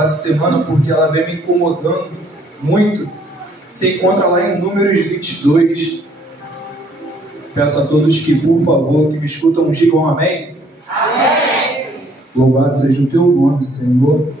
essa semana, porque ela vem me incomodando muito. Se encontra lá em Números 22. Peço a todos que, por favor, que me escutam, digam amém. Amém. Louvado seja o teu nome, Senhor.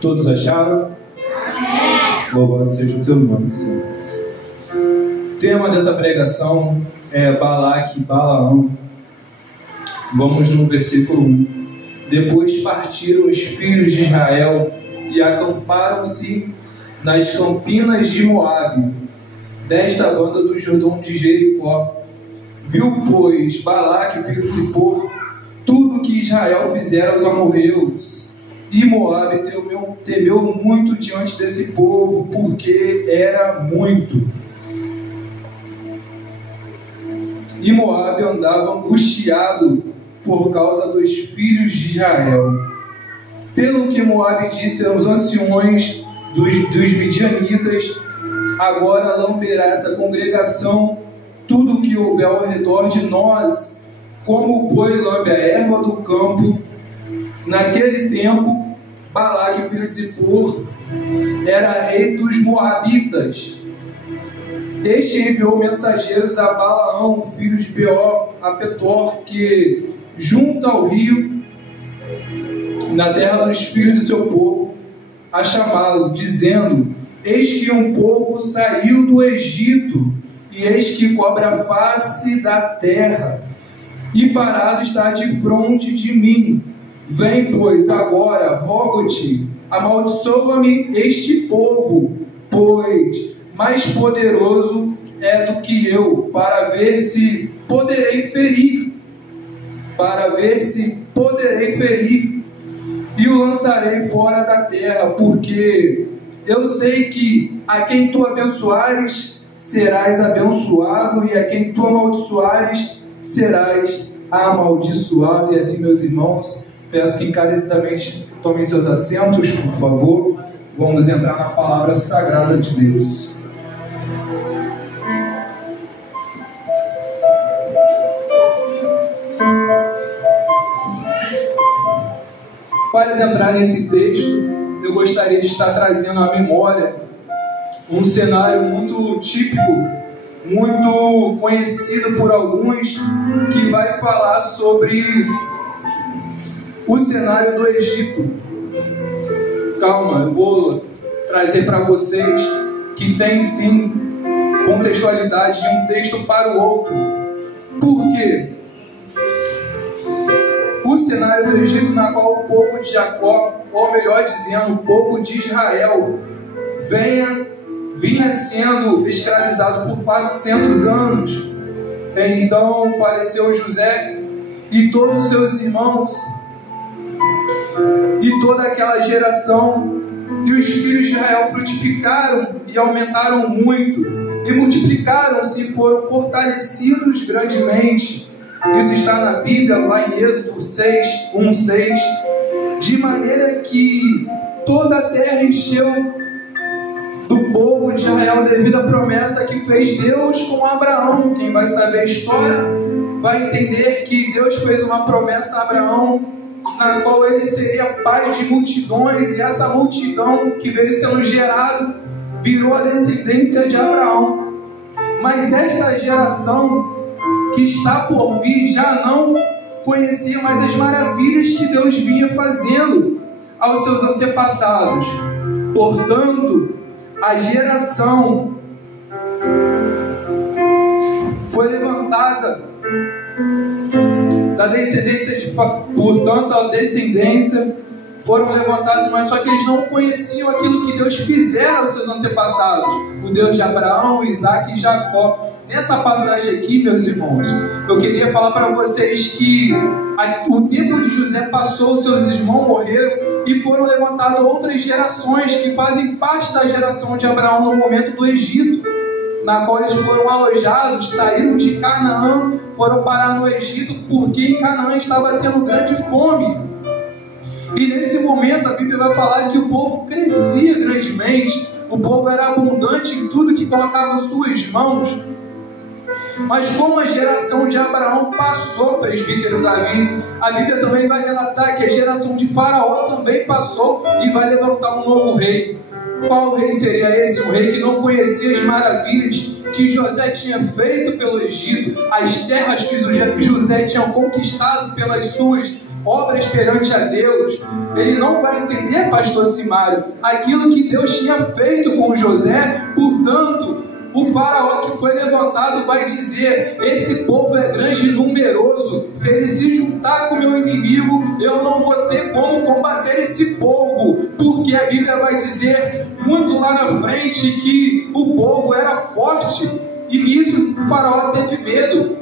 Todos acharam? Amém. Louvado seja o teu nome, Senhor. O tema dessa pregação é Balaque e Balaão. Vamos no versículo 1. Depois partiram os filhos de Israel e acamparam-se nas campinas de Moabe, desta banda do Jordão de Jericó. Viu, pois, Balaque, filho de Zippor, tudo que Israel fizera aos amorreus. E Moabe temeu muito diante desse povo, porque era muito. E Moabe andava angustiado por causa dos filhos de Israel. Pelo que Moabe disse aos anciões dos midianitas: agora lamberá essa congregação tudo o que houver ao redor de nós, como o boi lambe a erva do campo. Naquele tempo, Balaque, filho de Zippor, era rei dos Moabitas. Este enviou mensageiros a Balaão, filho de Beor, a Petor, que junto ao rio, na terra dos filhos de seu povo, a chamá-lo, dizendo: eis que um povo saiu do Egito, e eis que cobre a face da terra, e parado está defronte de mim. Vem, pois, agora, rogo-te, amaldiçoa-me este povo, pois mais poderoso é do que eu, para ver se poderei ferir. E o lançarei fora da terra, porque eu sei que a quem tu abençoares, serás abençoado, e a quem tu amaldiçoares, serás amaldiçoado. E assim, meus irmãos, peço que encarecidamente tomem seus assentos, por favor. Vamos entrar na palavra sagrada de Deus. Para entrar nesse texto, eu gostaria de estar trazendo à memória um cenário muito típico, muito conhecido por alguns, que vai falar sobre o cenário do Egito. Calma, eu vou trazer para vocês que tem sim contextualidade de um texto para o outro. Por quê? O cenário do Egito, na qual o povo de Jacó, ou melhor dizendo, o povo de Israel, vinha sendo escravizado por 400 anos. Então faleceu José e todos os seus irmãos, e toda aquela geração, e os filhos de Israel frutificaram e aumentaram muito, e multiplicaram-se e foram fortalecidos grandemente. Isso está na Bíblia, lá em Êxodo 1:6, de maneira que toda a terra encheu do povo de Israel devido à promessa que fez Deus com Abraão. Quem vai saber a história vai entender que Deus fez uma promessa a Abraão, na qual ele seria pai de multidões, e essa multidão que veio sendo gerado virou a descendência de Abraão. Mas esta geração que está por vir já não conhecia mais as maravilhas que Deus vinha fazendo aos seus antepassados. Portanto, a geração foi levantada da descendência portanto, a descendência foram levantados, mas só que eles não conheciam aquilo que Deus fizera aos seus antepassados, o Deus de Abraão, Isaac e Jacó. Nessa passagem aqui, meus irmãos, eu queria falar para vocês que o tempo de José passou, seus irmãos morreram, e foram levantadas outras gerações que fazem parte da geração de Abraão no momento do Egito, na qual eles foram alojados, saíram de Canaã, foram parar no Egito, porque em Canaã estava tendo grande fome. E nesse momento a Bíblia vai falar que o povo crescia grandemente, o povo era abundante em tudo que colocava em suas mãos. Mas como a geração de Abraão passou, presbítero Davi, a Bíblia também vai relatar que a geração de Faraó também passou e vai levantar um novo rei. Qual rei seria esse? Um rei que não conhecia as maravilhas que José tinha feito pelo Egito, as terras que José tinha conquistado pelas suas obras perante a Deus. Ele não vai entender, pastor Simário, aquilo que Deus tinha feito com José. Portanto, o faraó que foi levantado vai dizer: esse povo é grande e numeroso, se ele se juntar com o meu inimigo, eu não vou ter como combater esse povo, porque a Bíblia vai dizer muito lá na frente que o povo era forte. E nisso o faraó teve medo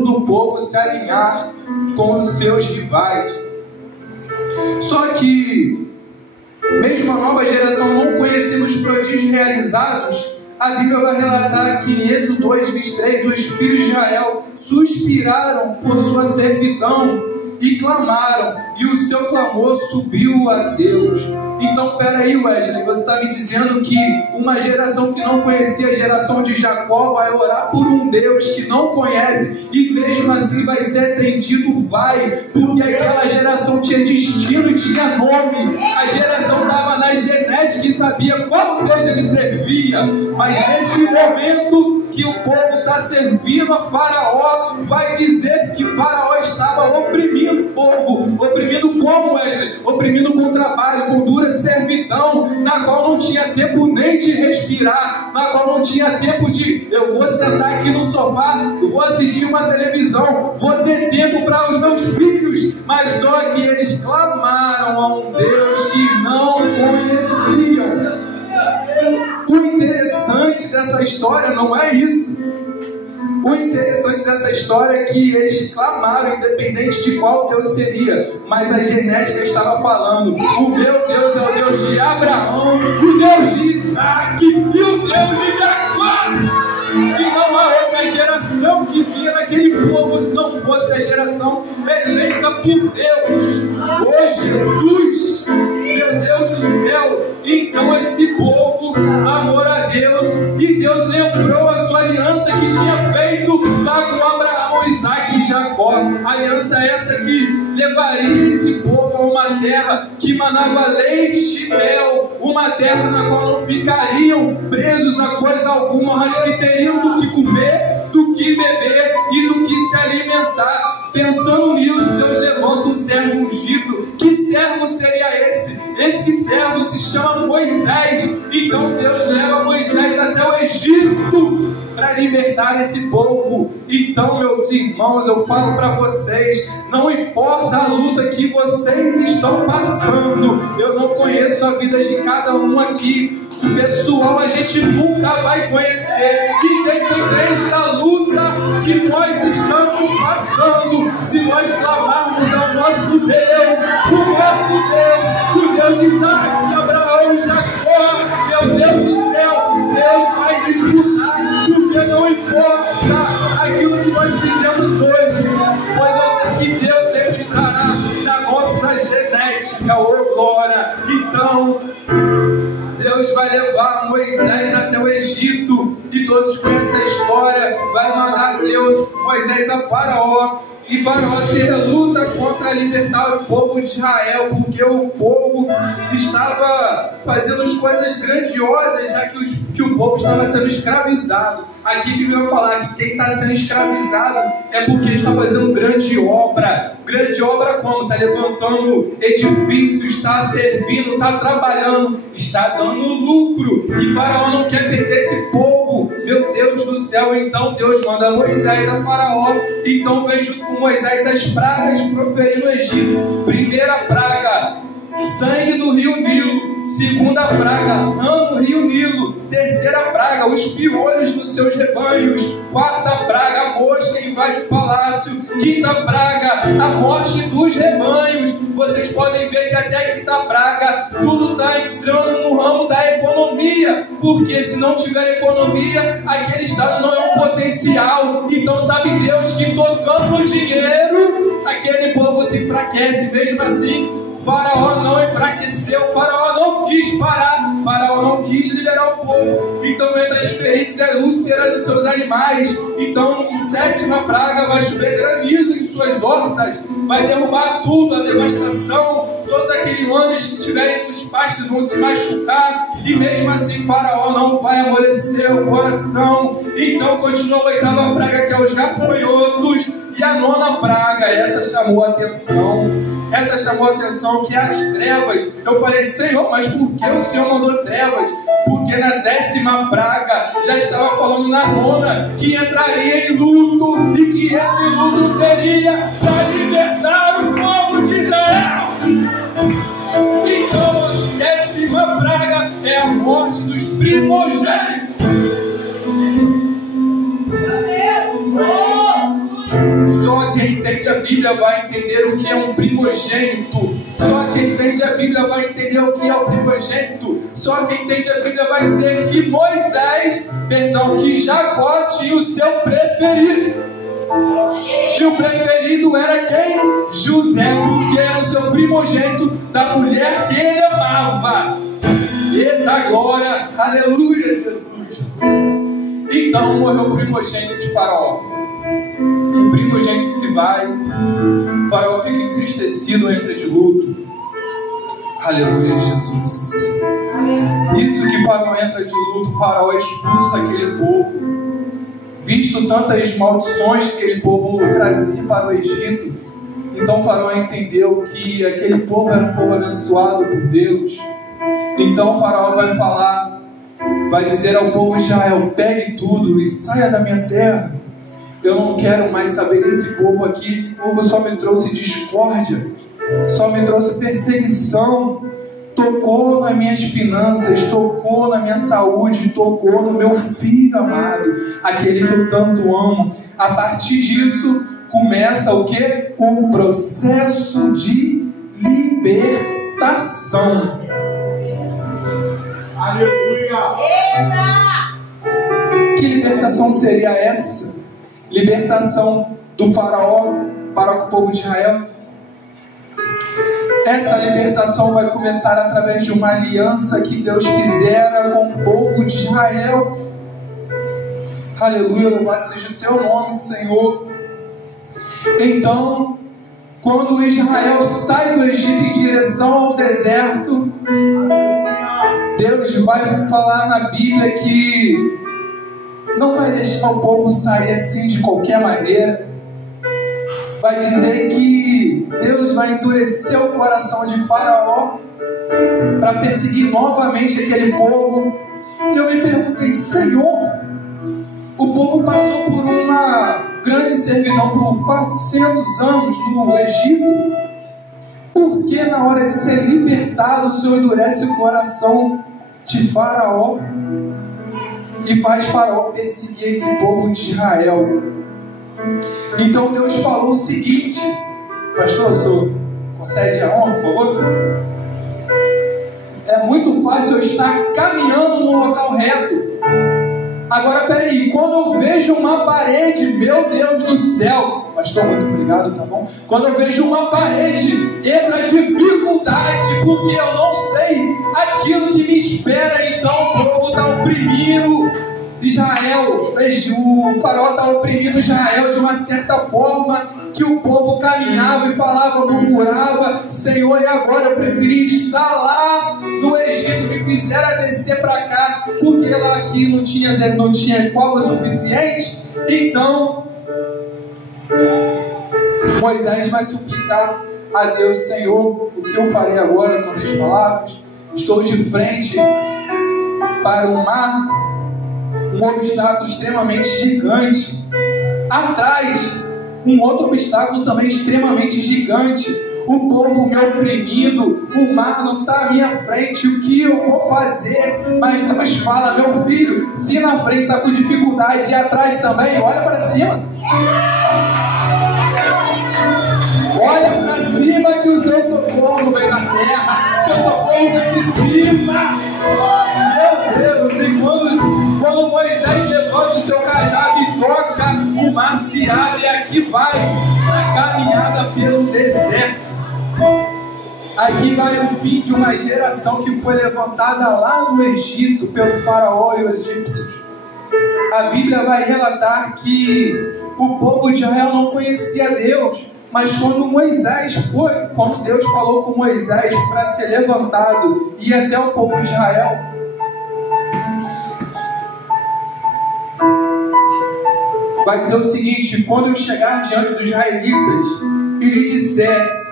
do povo se alinhar com os seus rivais. Só que mesmo a nova geração não conhecendo os prodígios realizados, a Bíblia vai relatar que em Êxodo 2:23, os filhos de Israel suspiraram por sua servidão e clamaram, e o seu clamor subiu a Deus. Então, peraí, Wesley, você está me dizendo que uma geração que não conhecia a geração de Jacó vai orar por um Deus que não conhece e mesmo assim vai ser atendido? Vai, porque aquela geração tinha destino e tinha nome. A geração estava na genética e sabia qual Deus ele servia. Mas nesse momento que o povo está servindo a Faraó, vai dizer que Faraó estava oprimindo o povo. Oprimindo como, Wesley? Oprimindo com trabalho, com dura servidão, na qual não tinha tempo nem de respirar, na qual não tinha tempo de, eu vou sentar aqui no sofá, eu vou assistir uma televisão, vou ter tempo para os meus filhos. Mas só que eles clamaram a um Deus que não conheciam. O interessante dessa história não é isso. O interessante dessa história é que eles clamaram, independente de qual Deus seria, mas a genética estava falando: o meu Deus é o Deus de Abraão, o Deus de Isaac e o Deus de Jacó. E não há outra geração que vinha naquele povo se não fosse a geração eleita por Deus. Ô Jesus, meu Deus do céu! Então esse povo amou a Deus e Deus lembrou a sua aliança que tinha feito lá com Abraão, Isaac e Jacó. Aliança essa que levaria esse povo a uma terra que manava leite e mel, uma terra na qual não ficariam presos a coisa alguma, mas que teriam do que comer, do que beber e do que se alimentar. Pensando nisso, Deus levanta um servo ungido. Que servo seria esse? Esse servo se chama Moisés. Então Deus leva Moisés até o Egito para libertar esse povo. Então, meus irmãos, eu falo para vocês, não importa a luta que vocês estão passando, eu não conheço a vida de cada um aqui, pessoal, a gente nunca vai conhecer, independente da luta que nós estamos passando. Se nós clamarmos ao nosso Deus, o Deus de Isaac, Abraão e Jacó, meu Deus do céu, Deus vai escutar, porque não importa aquilo que nós fizemos hoje, pois eu sei que Deus sempre estará na nossa genética, ô glória. Então Deus vai levar Moisés até o Egito, e todos conhecem a história. Vai mandar Deus Moisés a Faraó, e Faraó se reluta contra libertar o povo de Israel, porque o povo estava fazendo as coisas grandiosas, já que o povo estava sendo escravizado. Aqui a Bíblia vai falar que quem está sendo escravizado é porque está fazendo grande obra. Grande obra como? Está levantando edifícios, está servindo, está trabalhando, está dando lucro. E Faraó não quer perder esse povo. Meu Deus do céu, então Deus manda Moisés a Faraó. Então vem junto com Moisés as pragas proferindo no Egito. Primeira praga, sangue do rio Nilo. Segunda praga, rã no rio Nilo. Terceira praga, os piolhos nos seus rebanhos. Quarta praga, a mosca invade o palácio. Quinta praga, a morte dos rebanhos. Vocês podem ver que até a quinta praga, tudo está entrando no ramo da economia. Porque se não tiver economia, aquele estado não é um potencial. Então sabe Deus que tocando no dinheiro, aquele povo se enfraquece. Mesmo assim, Faraó não enfraqueceu, Faraó não quis parar, Faraó não quis liberar o povo. Então entre as feridas e a úlcera dos seus animais. Então sétima praga, vai chover granizo em suas hortas, vai derrubar tudo, a devastação. Todos aqueles homens que estiverem nos pastos vão se machucar, e mesmo assim Faraó não vai amolecer o coração. Então continua a oitava praga, que é os gafanhotos. E a nona praga, essa chamou a atenção. Essa chamou a atenção, que é as trevas. Eu falei, Senhor, mas por que o Senhor mandou trevas? Porque na décima praga, já estava falando na nona, que entraria em luto, e que esse luto seria para libertar o povo de Israel. Então, a décima praga é a morte dos primogênitos. Só quem entende a Bíblia vai entender o que é um primogênito. Só quem entende a Bíblia vai entender o que é o primogênito. Só quem entende a Bíblia vai dizer que que Jacó tinha o seu preferido. E o preferido era quem? José, porque era o seu primogênito da mulher que ele amava. Eita glória, aleluia, Jesus. Então morreu o primogênito de Faraó. O primogênito se vai, Faraó fica entristecido, entra de luto. Aleluia, Jesus. Isso que Faraó entra de luto, Faraó expulsa aquele povo. Visto tantas maldições que aquele povo trazia para o Egito, então Faraó entendeu que aquele povo era um povo abençoado por Deus. Então Faraó vai falar, vai dizer ao povo de Israel: pegue tudo e saia da minha terra. Eu não quero mais saber desse povo aqui. Esse povo só me trouxe discórdia, só me trouxe perseguição. Tocou nas minhas finanças, tocou na minha saúde, tocou no meu filho amado, aquele que eu tanto amo. A partir disso começa o quê? Um processo de libertação. Aleluia! Eita! Que libertação seria essa? Libertação do Faraó para o povo de Israel. Essa libertação vai começar através de uma aliança que Deus fizera com o povo de Israel. Aleluia, louvado seja o teu nome, Senhor. Então, quando Israel sai do Egito em direção ao deserto, Deus vai falar na Bíblia que não vai deixar o povo sair assim de qualquer maneira. Vai dizer que Deus vai endurecer o coração de Faraó para perseguir novamente aquele povo. E eu me perguntei: Senhor, o povo passou por uma grande servidão por 400 anos no Egito. Por que na hora de ser libertado o Senhor endurece o coração de Faraó e faz Faraó perseguir esse povo de Israel? Então Deus falou o seguinte: pastor, o senhor concede a honra, por favor? É muito fácil eu estar caminhando no local reto. Agora peraí, quando eu vejo uma parede, meu Deus do céu, pastor, muito obrigado, tá bom? Quando eu vejo uma parede, entra dificuldade, porque eu não sei aquilo que me espera. Então o povo está oprimindo Israel, o Faraó está oprimindo Israel de uma certa forma, que o povo caminhava e falava, murmurava: Senhor, e agora eu preferi estar lá no Egito, me fizeram descer para cá, porque lá aqui não tinha cova suficiente. Então Moisés vai suplicar a Deus: Senhor, o que eu farei agora com as minhas palavras? Estou de frente para o mar, um obstáculo extremamente gigante. Atrás, um outro obstáculo também extremamente gigante. o povo me oprimindo, o mar não está à minha frente, o que eu vou fazer? Mas Deus fala, meu filho, se na frente está com dificuldade e atrás também, olha para cima. Olha para cima que o seu socorro vem da terra, o seu socorro vem de cima. Meu Deus, e quando Moisés levanta o seu cajado e toca, o mar se abre e aqui vai na caminhada pelo deserto. Aqui vai o fim de uma geração que foi levantada lá no Egito pelo faraó e os egípcios. A Bíblia vai relatar que o povo de Israel não conhecia Deus, mas quando Deus falou com Moisés para ser levantado e ir até o povo de Israel, vai dizer o seguinte: quando eu chegar diante dos israelitas e lhe disser,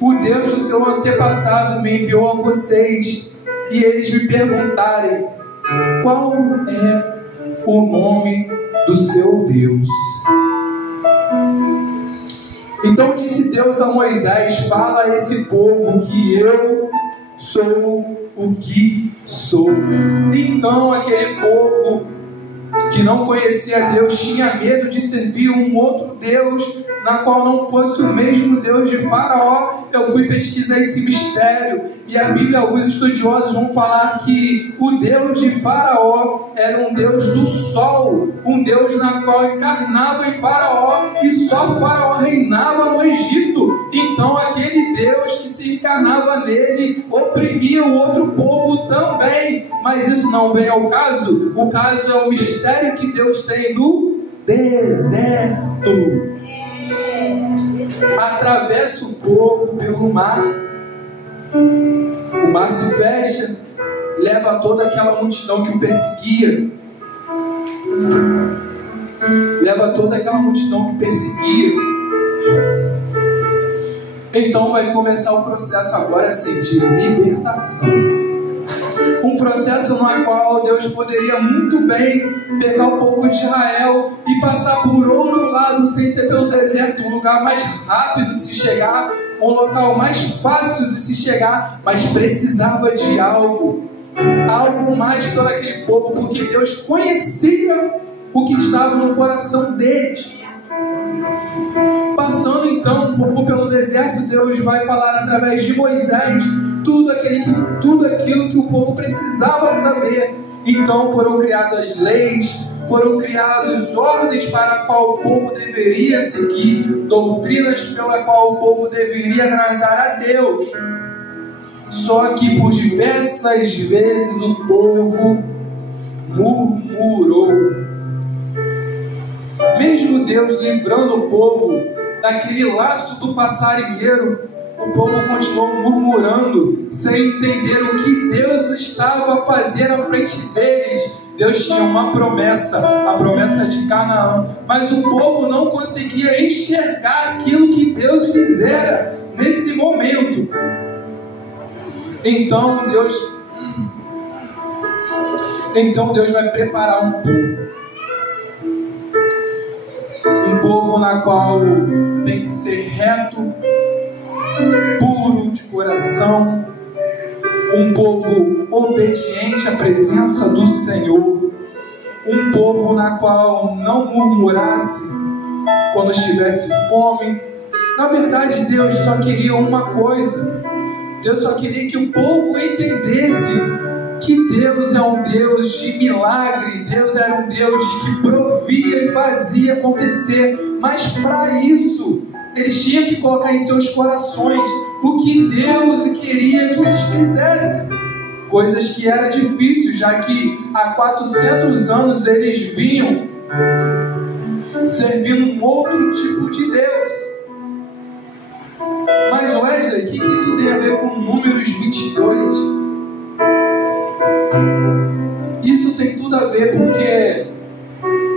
o Deus do seu antepassado me enviou a vocês, e eles me perguntarem, qual é o nome do seu Deus? Então disse Deus a Moisés, fala a esse povo que eu sou o que sou. Então aquele povo que não conhecia Deus tinha medo de servir um outro Deus, na qual não fosse o mesmo Deus de Faraó. Eu fui pesquisar esse mistério, e a Bíblia, alguns estudiosos vão falar que o Deus de Faraó era um Deus do sol, um Deus na qual encarnava em Faraó, e só Faraó reinava no Egito. Então aquele Deus que se encarnava nele oprimia o outro povo também, mas isso não vem ao caso. O caso é o mistério que Deus tem no deserto. Atravessa o povo pelo mar, o mar se fecha, leva toda aquela multidão que o perseguia, então vai começar o processo agora assim, de libertação. Um processo no qual Deus poderia muito bem pegar o povo de Israel e passar por outro lado, sem ser pelo deserto, um lugar mais rápido de se chegar, um local mais fácil de se chegar, mas precisava de algo mais pelo aquele povo, porque Deus conhecia o que estava no coração deles. Passando então o povo pelo deserto, Deus vai falar através de Moisés tudo aquilo que o povo precisava saber. Então foram criadas leis, foram criadas ordens para a qual o povo deveria seguir, doutrinas pela qual o povo deveria agradar a Deus. Só que por diversas vezes o povo murmurou. Mesmo Deus livrando o povo daquele laço do passarinheiro, o povo continuou murmurando, sem entender o que Deus estava a fazer à frente deles. Deus tinha uma promessa, a promessa de Canaã, mas o povo não conseguia enxergar aquilo que Deus fizera nesse momento. Então Deus vai preparar um povo na qual tem que ser reto, puro de coração, um povo obediente à presença do Senhor, um povo na qual não murmurasse quando estivesse fome. Na verdade, Deus só queria uma coisa. Deus só queria que o povo entendesse que Deus é um Deus de milagre, Deus era um Deus que provia e fazia acontecer, mas para isso eles tinham que colocar em seus corações o que Deus queria que eles fizessem, coisas que era difícil, já que há 400 anos eles vinham servindo um outro tipo de Deus. Mas Wesley, o que isso tem a ver com Números 22? Isso tem tudo a ver porque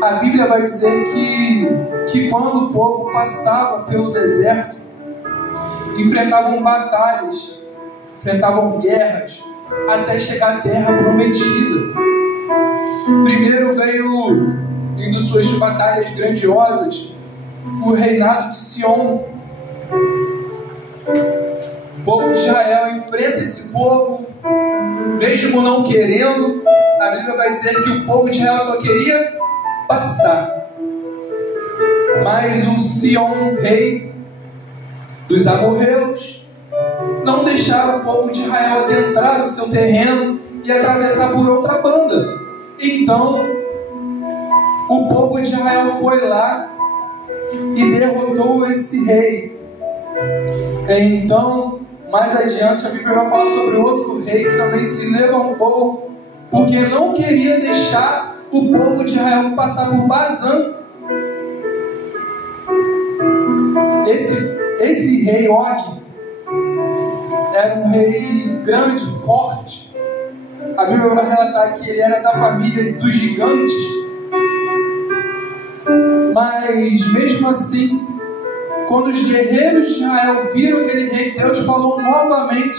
a Bíblia vai dizer que quando o povo passava pelo deserto, enfrentavam batalhas, enfrentavam guerras, até chegar à terra prometida. Primeiro veio, em suas batalhas grandiosas, o reinado de Sion. povo de Israel enfrenta esse povo, mesmo não querendo. A Bíblia vai dizer que o povo de Israel só queria passar. Mas o Sihon, rei dos amorreus, não deixava o povo de Israel adentrar o seu terreno e atravessar por outra banda. Então, o povo de Israel foi lá e derrotou esse rei. Então, mais adiante, a Bíblia vai falar sobre outro rei que também se levantou, porque não queria deixar o povo de Israel passar por Bazã. Esse rei Og era um rei grande, forte. A Bíblia vai relatar que ele era da família dos gigantes. Mas mesmo assim, quando os guerreiros de Israel viram aquele rei, Deus falou novamente: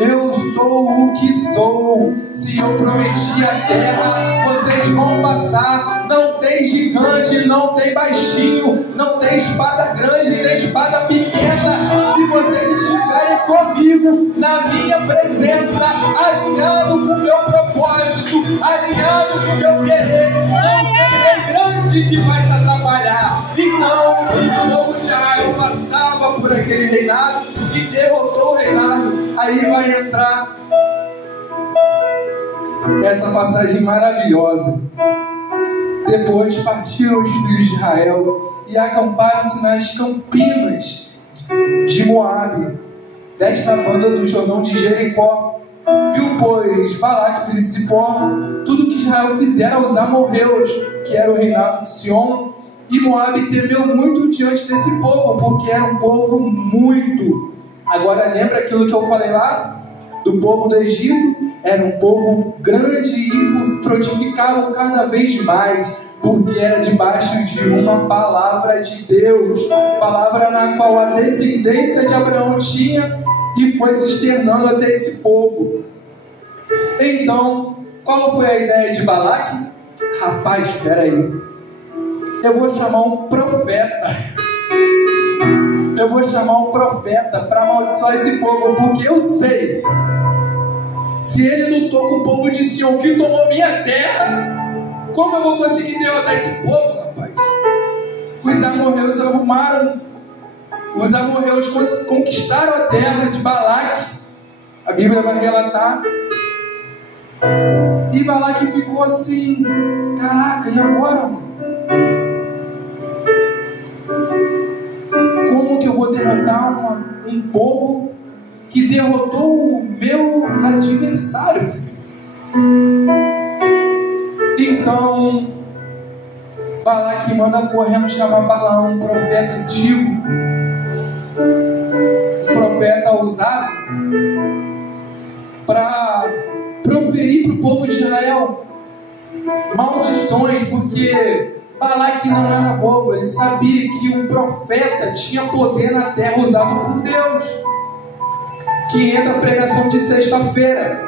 eu sou o que sou. Se eu prometi a terra, vocês vão passar. Não tem gigante, não tem baixinho, não tem espada grande, nem espada pequena. Se vocês estiverem comigo, na minha presença, alinhado com o meu propósito, alinhado com o meu querer, não tem rei grande que vai te atrapalhar. Então, o povo de Israel passava por aquele reinado e derrotou o reinado. Aí vai entrar essa passagem maravilhosa. Depois partiram os filhos de Israel e acamparam-se nas campinas de Moabe, desta banda do Jordão de Jericó. Viu, pois, Balaque, filho de Zippor, tudo que Israel fizera aos amorreus, que era o reinado de Sihon, e Moabe temeu muito diante desse povo, porque era um povo muito. Agora lembra aquilo que eu falei lá? Do povo do Egito? Era um povo grande e frutificavam cada vez mais, porque era debaixo de uma palavra de Deus, palavra na qual a descendência de Abraão tinha e foi se externando até esse povo. Então, qual foi a ideia de Balaque? Rapaz, espera aí, eu vou chamar um profeta. Eu vou chamar um profeta para amaldiçoar esse povo, porque eu sei, se ele lutou com o povo de Sião, que tomou minha terra, como eu vou conseguir derrotar esse povo, rapaz? Os amorreus os amorreus conquistaram a terra de Balaque. A Bíblia vai relatar. E Balaque ficou assim: caraca, e agora, mano? Como que eu vou derrotar um povo que derrotou o meu adversário? Então, Balaque manda correndo chamar Balaão, um profeta antigo, um profeta ousado, para proferir para o povo de Israel maldições, porque Balaque não era bobo, ele sabia que um profeta tinha poder na terra usado por Deus. Que entra a pregação de sexta-feira.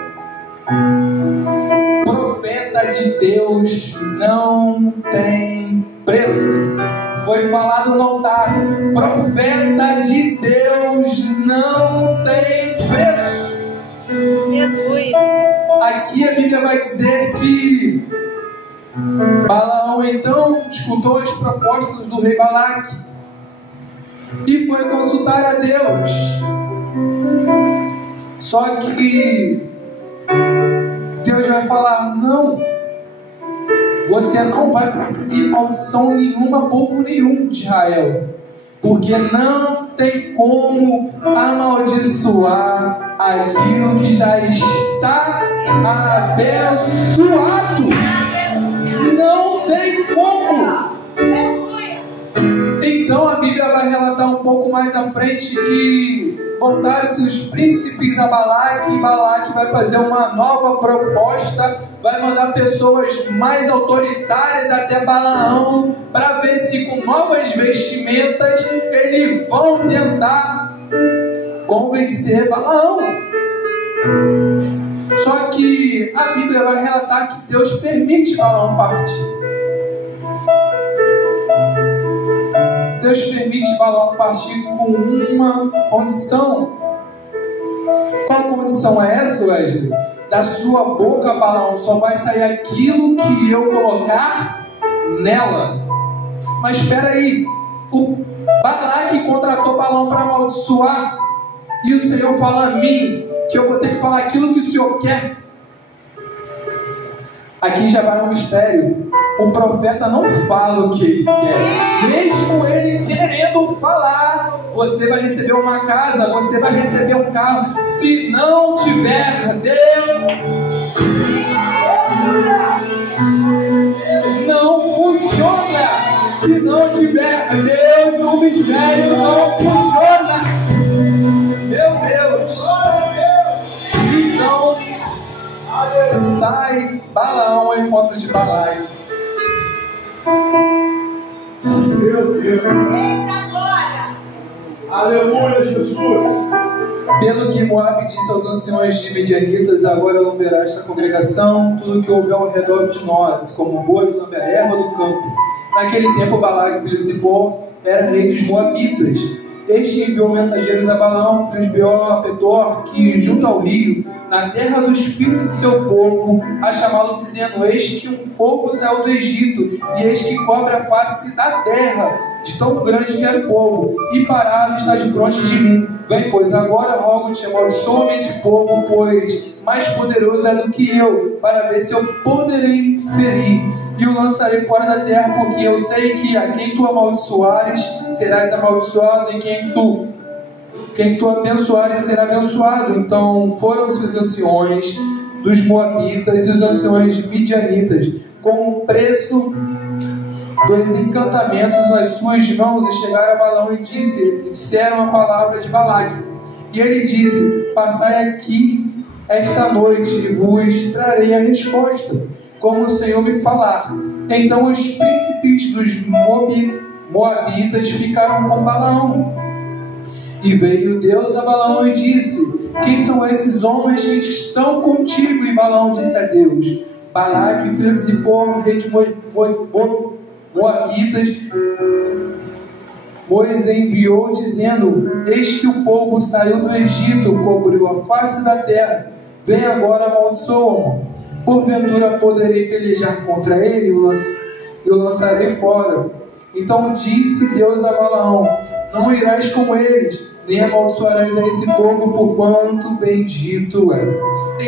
Profeta de Deus não tem preço. Foi falado no altar: profeta de Deus não tem preço. Aleluia. Aqui a Bíblia vai dizer que Balaão então escutou as propostas do rei Balaque e foi consultar a Deus. Só que Deus vai falar: não, você não vai proferir maldição nenhuma, povo nenhum de Israel, porque não tem como amaldiçoar aquilo que já está abençoado. Não tem como. Então a Bíblia vai relatar um pouco mais à frente que voltaram-se os príncipes a Balaque, e Balaque vai fazer uma nova proposta, vai mandar pessoas mais autoritárias até Balaão, para ver se com novas vestimentas eles vão tentar convencer Balaão. Só que a Bíblia vai relatar que Deus permite Balaão partir. Deus permite Balaão partir com uma condição. qual condição é essa, Wesley? Da sua boca, Balaão, só vai sair aquilo que eu colocar nela. Mas espera aí, o Balaque contratou Balaão para amaldiçoar, e o Senhor fala a mim que eu vou ter que falar aquilo que o Senhor quer. Aqui já vai um mistério. O profeta não fala o que ele quer. Mesmo ele querendo falar, você vai receber uma casa, você vai receber um carro. Se não tiver Deus, não funciona. Se não tiver Deus, o mistério não funciona. Meu Deus. Então, sai Balaão ao encontro de Balaque. Meu Deus. Eita glória. Aleluia, Jesus. Pelo que Moabe disse aos anciões de Midianitas: agora lamberá esta congregação tudo que houver ao redor de nós, como o boi lambe a erva do campo. Naquele tempo, Balaque, filho de Zippor, era rei dos Moabitas. Este enviou mensageiros a Balaão, filho de Beor, a Petor, que junto ao rio, na terra dos filhos do seu povo, a chamá-lo, dizendo: eis que um povo saiu do Egito, e eis que cobre a face da terra, de tão grande que era o povo, e parado está de fronte de mim. Vem, pois, agora rogo-te, amaldiçoa-me esse povo, pois mais poderoso é do que eu, para ver se eu poderei ferir, e o lançarei fora da terra, porque eu sei que a quem tu amaldiçoares, serás amaldiçoado, e quem tu abençoares, será abençoado. Então foram os anciões dos Moabitas e os anciões de Midianitas, com o preço dos encantamentos nas suas mãos, e chegaram a Balaão e disseram a palavra de Balaque. E ele disse: passai aqui esta noite, e vos trarei a resposta, como o Senhor me falar. Então os príncipes dos Moabitas ficaram com Balaão. E veio Deus a Balaão e disse: quem são esses homens que estão contigo? E Balaão disse a Deus: Balaque, filho de Zippor, rei de Moabitas, pois enviou dizendo: eis que o povo saiu do Egito, cobriu a face da terra, vem agora amaldiçoa-mo. Porventura poderei pelejar contra ele e o lançarei fora. Então disse Deus a Balaão: não irás com eles, nem amaldiçoarás a esse povo, porquanto bendito é.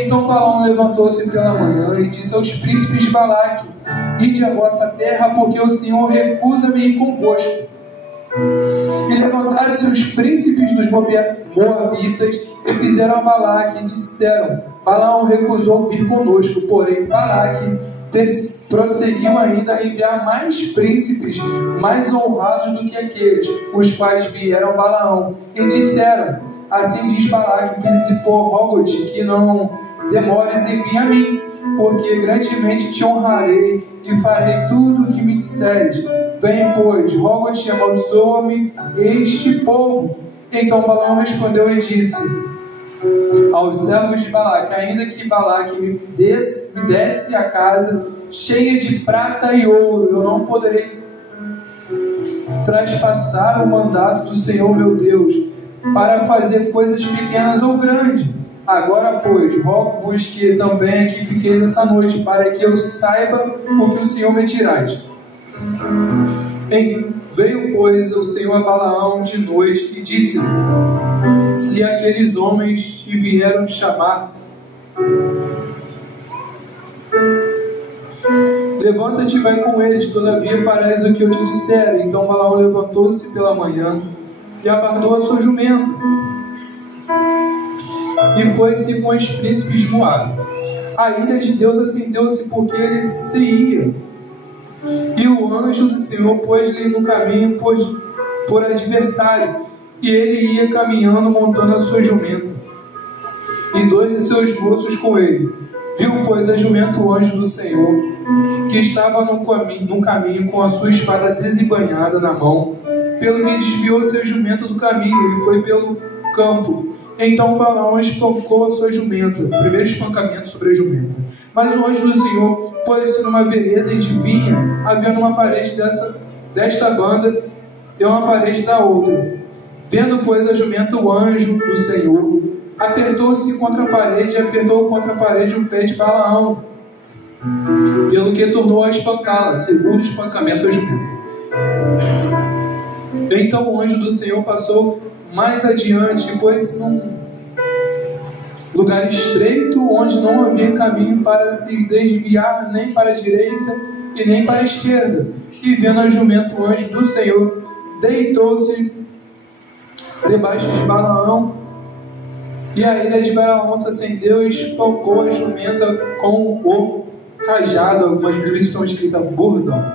Então Balaão levantou-se pela manhã e disse aos príncipes de Balaque: ide à vossa terra, porque o Senhor recusa-me ir convosco. E levantaram-se os príncipes dos Moabitas e fizeram a Balaque e disseram: Balaão recusou vir conosco. Porém Balaque prosseguiu ainda a enviar mais príncipes, mais honrados do que aqueles, os quais vieram a Balaão, e disseram: assim diz Balaque, filho de Zippor, rogo-te que não demores em vir a mim, porque grandemente te honrarei e farei tudo o que me disseres. Vem, pois, rogo-te, amaldiçoa-me este povo. Então Balaão respondeu e disse aos servos de Balaque: ainda que Balaque me desse a casa cheia de prata e ouro, eu não poderei traspassar o mandato do Senhor meu Deus, para fazer coisas pequenas ou grandes. Agora, pois, rogo-vos que também aqui fiqueis essa noite, para que eu saiba o que o Senhor me dirás. Veio, pois, o Senhor a Balaão de noite e disse-lhe: se aqueles homens te vieram chamar, levanta-te e vai com eles, todavia farás o que eu te disser. Então Balaão levantou-se pela manhã e abardou a sua jumenta, e foi-se com os príncipes de Moabe. A ira de Deus acendeu-se, porque ele se ia, e o anjo do Senhor pôs-lhe no caminho por adversário, e ele ia caminhando, montando a sua jumenta, e 2 de seus moços com ele. Viu, pois, a jumenta o anjo do Senhor, que estava no caminho com a sua espada desembainhada na mão, pelo que desviou seu jumento do caminho e foi pelo campo. Então Balaão espancou a sua jumenta, o primeiro espancamento sobre a jumenta. Mas o anjo do Senhor pôs-se numa vereda de vinha, havendo uma parede desta banda e uma parede da outra. Vendo, pois, a jumenta o anjo do Senhor, apertou contra a parede o pé de Balaão, pelo que tornou a espancá-la, segundo o espancamento a jumenta. Então o anjo do Senhor passou mais adiante, pôs-se num lugar estreito, onde não havia caminho para se desviar nem para a direita e nem para a esquerda. E vendo a jumenta, o anjo do Senhor deitou-se debaixo de Balaão, e a ira de Balaão se acendeu e espancou a jumenta com o cajado. Algumas Bíblias estão escritas bordão.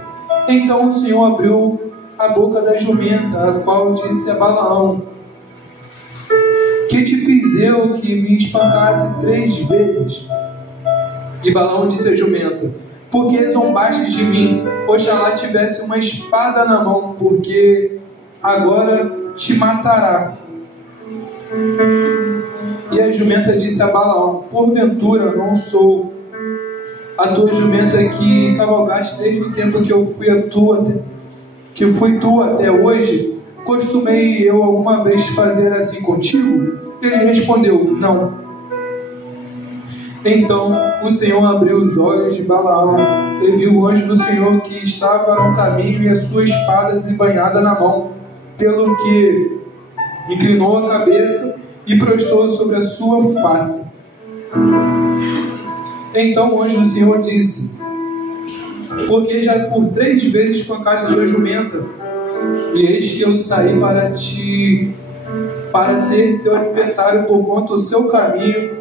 Então o Senhor abriu a boca da jumenta, a qual disse a Balaão: que te fiz eu que me espancasse 3 vezes? E Balaão disse à jumenta: porque zombaste de mim? Oxalá tivesse uma espada na mão, porque agora te matará. E a jumenta disse a Balaão: porventura não sou a tua jumenta que cavalgaste desde o tempo que eu fui tua até hoje? Costumei eu alguma vez fazer assim contigo? Ele respondeu: não. Então o Senhor abriu os olhos de Balaão e viu o anjo do Senhor que estava no caminho e a sua espada desembainhada na mão, pelo que inclinou a cabeça e prostrou sobre a sua face. Então o anjo do Senhor disse: porque já por 3 vezes espancaste a sua jumenta, e eis que eu saí para ser teu adversário, porquanto o seu caminho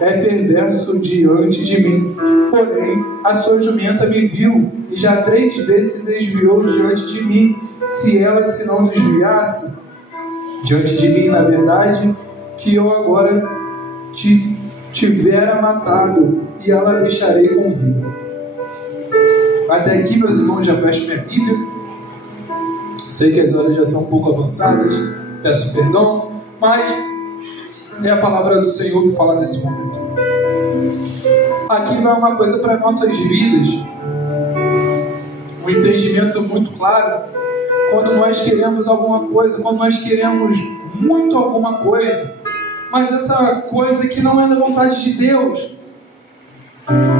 é perverso diante de mim. Porém, a sua jumenta me viu, e já 3 vezes se desviou diante de mim. Se ela se não desviasse diante de mim, na verdade, que eu agora te tivera matado, e ela deixarei com vida. Até aqui, meus irmãos, já fecho minha Bíblia. Sei que as horas já são um pouco avançadas, peço perdão, mas é a palavra do Senhor que fala nesse momento. Aqui vai uma coisa para nossas vidas, um entendimento muito claro. Quando nós queremos alguma coisa, quando nós queremos muito alguma coisa, mas essa coisa que não é da vontade de Deus,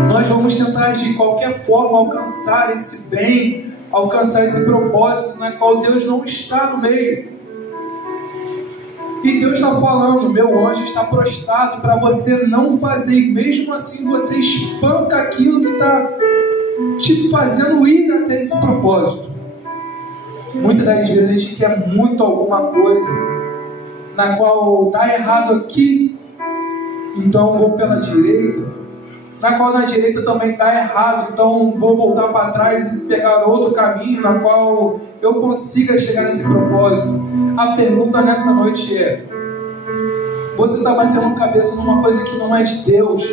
nós vamos tentar de qualquer forma alcançar esse bem, alcançar esse propósito na qual Deus não está no meio. E Deus está falando: meu anjo está prostrado para você não fazer, e mesmo assim você espanca aquilo que está te fazendo ir até esse propósito. Muitas das vezes a gente quer muito alguma coisa, na qual dá errado aqui, então vou pela direita, na qual na direita também está errado, então vou voltar para trás e pegar outro caminho, na qual eu consiga chegar nesse propósito. A pergunta nessa noite é: você está batendo cabeça numa coisa que não é de Deus?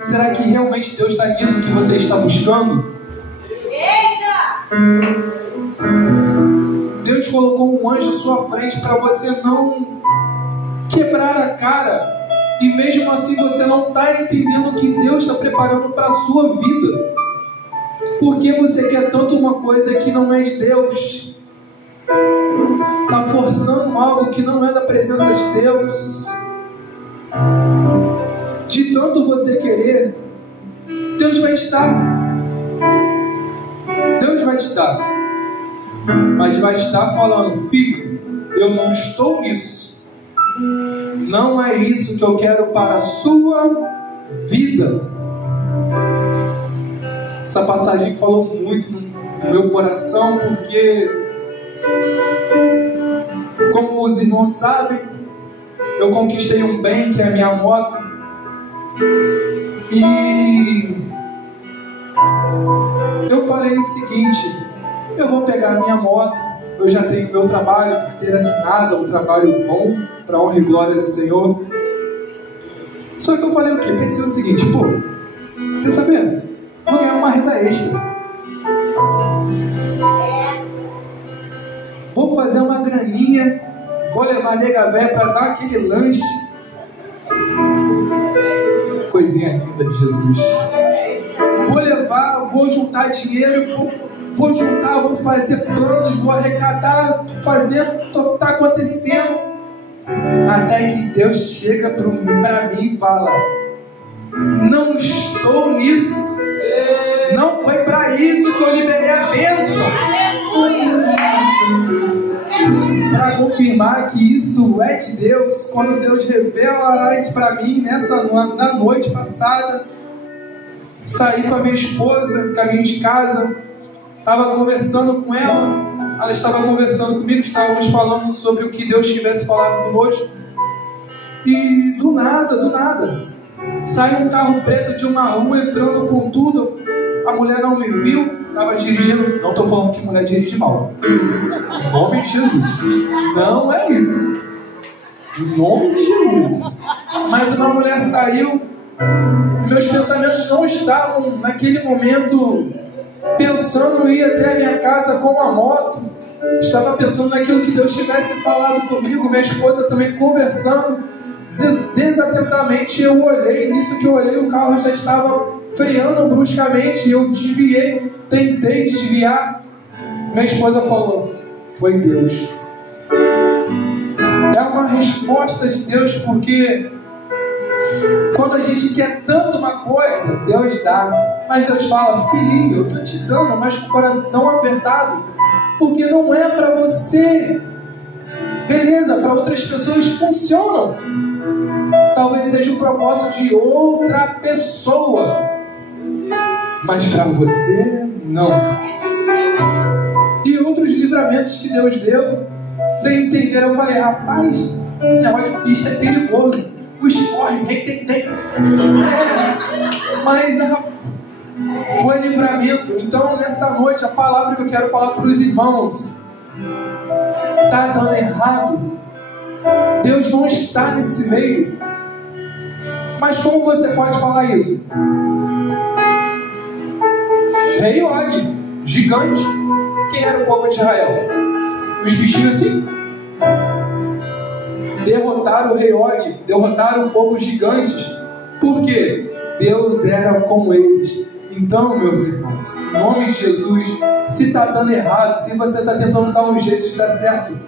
Será que realmente Deus está nisso que você está buscando? Eita! Deus colocou um anjo à sua frente para você não quebrar a cara. E mesmo assim você não está entendendo o que Deus está preparando para a sua vida. Porque você quer tanto uma coisa que não é de Deus. Está forçando algo que não é da presença de Deus. De tanto você querer, Deus vai te dar. Deus vai te dar. Mas vai estar falando: filho, eu não estou nisso. Não é isso que eu quero para a sua vida. Essa passagem falou muito no meu coração, porque, como os irmãos sabem, eu conquistei um bem, que é a minha moto. E eu falei o seguinte: eu vou pegar a minha moto. Eu já tenho meu trabalho, carteira assinada, um trabalho bom, para honra e glória do Senhor. Só que eu falei o quê? Pensei o seguinte: pô, quer saber? Vou ganhar uma renda extra. Vou fazer uma graninha, vou levar a nega véia para dar aquele lanche. Coisinha linda de Jesus. Vou levar, vou juntar dinheiro, vou juntar, vou fazer planos, vou arrecadar, fazer o que está acontecendo. Até que Deus chega para mim e fala: não estou nisso. Não foi para isso que eu liberei a bênção. Para confirmar que isso é de Deus, quando Deus revela isso para mim na noite passada, saí com a minha esposa, caminho de casa, estava conversando com ela estava conversando comigo, estávamos falando sobre o que Deus tivesse falado conosco, e do nada, saiu um carro preto de uma rua entrando com tudo. A mulher não me viu, estava dirigindo. Não estou falando que mulher dirige mal, em nome de Jesus, não é isso, em nome de Jesus. Mas uma mulher saiu, meus pensamentos não estavam naquele momento pensando em ir até a minha casa com a moto. Estava pensando naquilo que Deus tivesse falado comigo, minha esposa também conversando. Desatentamente eu olhei, nisso que eu olhei, o carro já estava freando bruscamente. Eu desviei, tentei desviar. Minha esposa falou: foi Deus. É uma resposta de Deus, porque quando a gente quer tanto uma coisa, Deus dá. Mas Deus fala: filhinho, eu estou te dando, mas com o coração apertado, porque não é para você. Beleza, para outras pessoas funcionam. Talvez seja o propósito de outra pessoa, mas para você, não. E outros livramentos que Deus deu, sem entender, eu falei: rapaz, esse negócio de pista é perigoso. O escorre, tem. Mas foi livramento. Então, nessa noite, a palavra que eu quero falar para os irmãos: está dando errado, Deus não está nesse meio. Mas como você pode falar isso? Rei Og, gigante. Quem era o povo de Israel? Os bichinhos assim. Derrotaram o rei Og, derrotaram o povo gigantes. Por quê? Deus era com eles. Então, meus irmãos, em nome de Jesus, se está dando errado, se você está tentando dar um jeito de dar certo,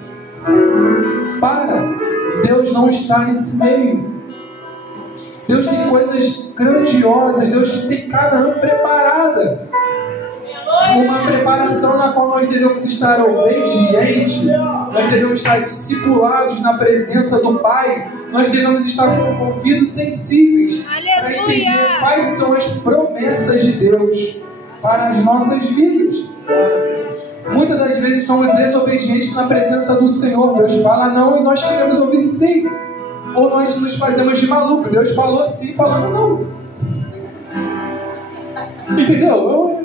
para. Deus não está nesse meio. Deus tem coisas grandiosas. Deus tem Canaã preparada. Uma preparação na qual nós devemos estar obedientes, nós devemos estar discipulados na presença do Pai, nós devemos estar com ouvidos sensíveis para entender quais são as promessas de Deus para as nossas vidas. Muitas das vezes somos desobedientes na presença do Senhor. Deus fala não e nós queremos ouvir sim, ou nós nos fazemos de maluco. Deus falou sim, falando não. Entendeu?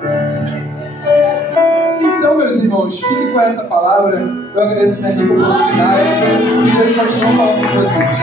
Então, meus irmãos, fiquem com essa palavra. Eu agradeço minha rica oportunidade e Deus continua falando com vocês.